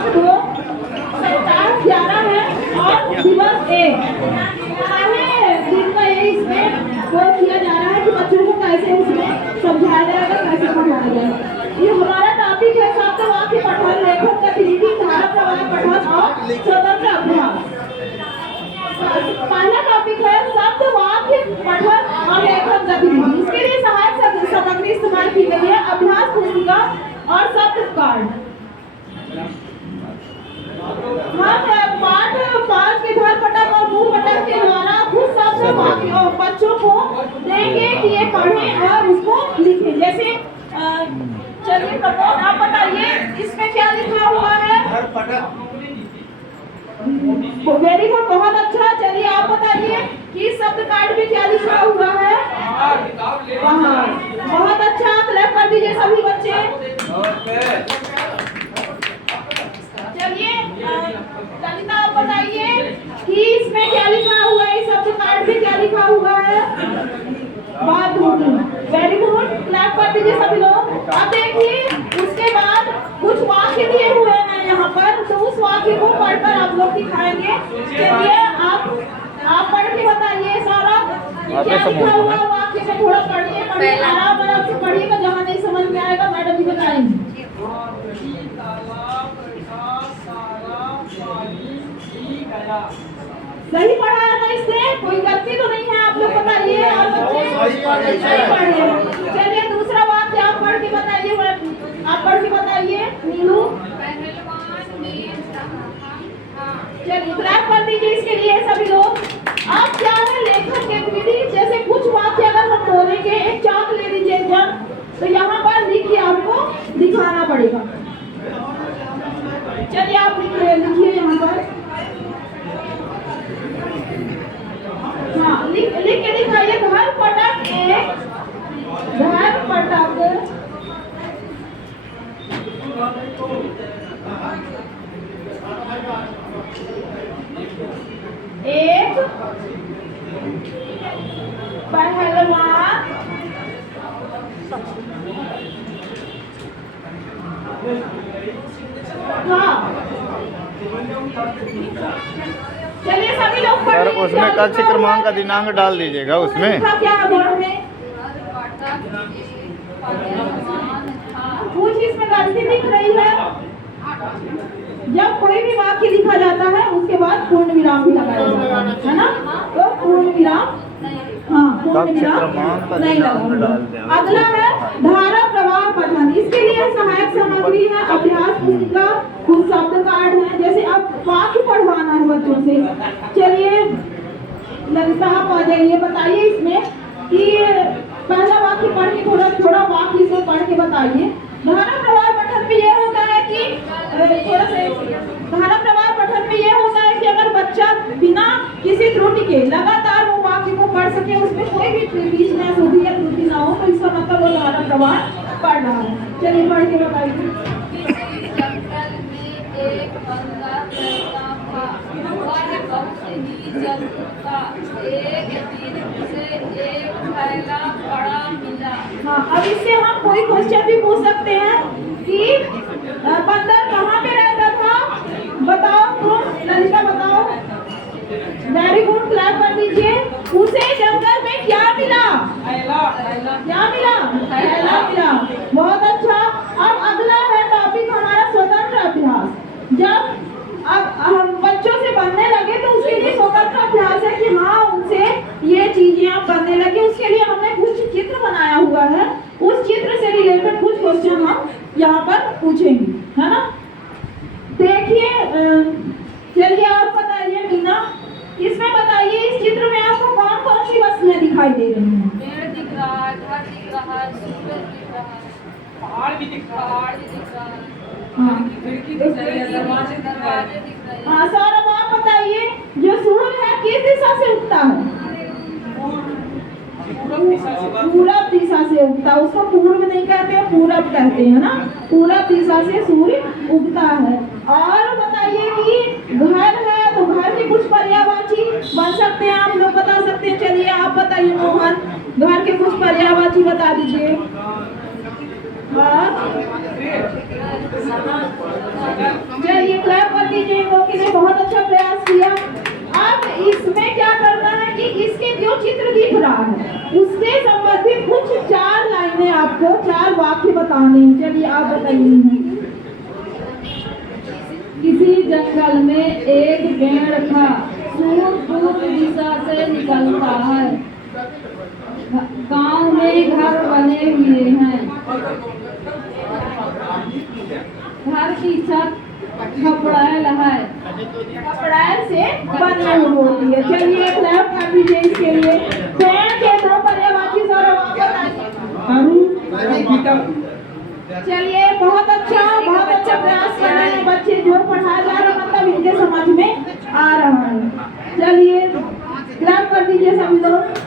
दिनांक 2 7/11 है और दिवस 1 पहले दिन का ये इसमें वो किया जा रहा है कि बच्चों को कैसे उसमें समझाया जाएगा, कैसे पढ़ाया जाएगा। ये हमारा टॉपिक है शब्द वाक्य पठन, लेखन गतिविधि, धारा प्रवाह पठन और स्वतंत्र अभ्यास। पहला टॉपिक है शब्द वाक्य पठन और लेखन गतिविधि। इसके लिए सहायक सामग्री इस्तेमाल की गई है अभ्यास पुस्तिका और शब्द कार्ड। हम पाठ 5 के ध्वनि पटक और मूल पटक के द्वारा खुद शब्द वाक्य और बच्चों को देंगे कि ये पढ़ें और उसको लिखें। जैसे चलिए प्रमोद आप बताइए इसमें क्या लिखा हुआ है? वेरी गुड, बहुत अच्छा। चलिए आप बताइए कि शब्द कार्ड में क्या लिखा हुआ है? वहाँ बहुत अच्छा, क्लैप कर दीजिए सभी बच्चे। चलिए ललिता आप बताइए कि इसमें क्या लिखा हुआ है, इस शब्द कार्ड में क्या लिखा हुआ है? बहुत वेरी गुड, क्लैप कर दीजिए सभी लोग। अब देखिए उसके बाद कुछ वाक्य दिए हुए हैं यहाँ पर, तो उस वाक्य को पढ़कर आप लोग दिखाएंगे। चलिए आप पढ़ के बताइए सारा क्या लिखा हुआ वाक्य में, थोड़ा पढ़िए आराम से पढ़िएगा, जहाँ नहीं समझ में आएगा मैडम जी बताएंगे। सही पढ़ाया ना, इससे कोई गलती तो नहीं है? आप लोग बताइए और बच्चे सही पढ़े। चलिए दूसरा वाक्य आप पढ़ के बताइए, आप पढ़ के बताइए नीलू। चलिए क्लैप कर दीजिए इसके लिए सभी लोग। अब क्या है लेखन गतिविधि, जैसे कुछ वाक्य अगर हम बोलेंगे, एक चार्ट ले लीजिए जब, तो यहाँ पर लिख के आपको दिखाना पड़ेगा। चलिए आप लिखिए यहाँ पर, हाँ लिख के दिखाइए। घर पटक एक, घर पटक एक पहलवान हाँ। चलिए सभी लोग सर उसमें कक्ष क्रमांक का दिनांक डाल दीजिएगा उसमें। क्या है बोर्ड में? कुछ इसमें गलती दिख रही है। जब कोई भी वाक्य लिखा जाता है उसके बाद पूर्ण विराम भी लगाया जाता है ना, तो पूर्ण विराम, हाँ पूर्ण विराम नहीं लगा। अगला है धारा प्रवाह पठन। इसके लिए सहायक सामग्री है अभ्यास पुस्तिका, कुछ शब्द कार्ड है। जैसे अब वाक्य पढ़वाना है बच्चों से। चलिए ललिता आप आ जाइए, बताइए इसमें कि पहला वाक्य पढ़ के थोड़ा वाक्य से पढ़ के बताइए। धारा प्रवाह पठन में ये होता है कि धारा प्रवाह पठन में ये होता है कि अगर बच्चा बिना किसी त्रुटि के लगातार वो वाक्य को पढ़ सके, उसमें कोई भी बीच में त्रुटि या त्रुटि ना हो, तो इसका मतलब वो धारा प्रवाह पढ़ रहा है। चलिए पढ़ के बताइए। एक बंदा रहता था, वह बहुत ही जल्द था। एक दिन उसे एक थैला बड़ा मिला। हाँ, अब इससे हम कोई क्वेश्चन भी पूछ सकते हैं कि बंदर कहाँ पे रहता था? बताओ तुम, ललिता बताओ। वेरी गुड, क्लैप कर दीजिए। उसे जंगल में क्या मिला? क्या मिला? थैला मिला। बहुत अच्छा। अब अगला है टॉपिक हमारा स्वतंत्र अभ्यास। जब अब हम बच्चों से बनने लगे तो उसके लिए स्वतंत्र अभ्यास है कि हाँ उनसे ये चीजें आप बनने लगे। उसके लिए हमने कुछ चित्र बनाया हुआ है, उस चित्र से रिलेटेड कुछ क्वेश्चन हम यहाँ पर पूछेंगे, है ना। देखिए चलिए आप बताइए मीना, इसमें बताइए इस चित्र में आपको कौन कौन सी वस्तुएं दिखाई दे रही हैं? पेड़ दिख रहा है, घर दिख रहा है, सूरज दिख रहा है, पहाड़ भी दिख रहा है, खिड़की दिख रही है, दरवाजे दिख रहे हैं। हाँ सौरभ आप बताइए, जो सूरज है किस दिशा से उगता है? पूरब दिशा से उगता है। उसको पूर्व नहीं कहते हैं, पूरब कहते हैं ना। पूरब दिशा से सूर्य उगता है। और बताइए कि घर है तो घर के कुछ पर्यायवाची बन सकते हैं, आप लोग बता सकते हैं। चलिए आप बताइए मोहन, घर के कुछ पर्यायवाची बता दीजिए। चलिए बहुत अच्छा प्रयास किया। अब इसमें क्या करना है कि इसके जो चित्र दिख रहा है उससे संबंधित कुछ 4 लाइनें आपको 4 वाक्य बताने हैं। चलिए आप बताइए। किसी जंगल में एक पेड़ था, सूर पूर्व दिशा से निकलता है। गांव में घर बने हुए हैं, घर की छत खपड़ैल है। कपड़े से बनी हुई होती है। चलिए क्लैप कर दीजिए इसके लिए। पेड़ के 2 पर्यायवाची सौरभ आप बताइए। चलिए बहुत अच्छा प्रयास कर रहे हैं बच्चे। जो पढ़ाया जा रहा है मतलब इनके समझ में आ रहा है। चलिए क्लैप कर दीजिए सभी लोग।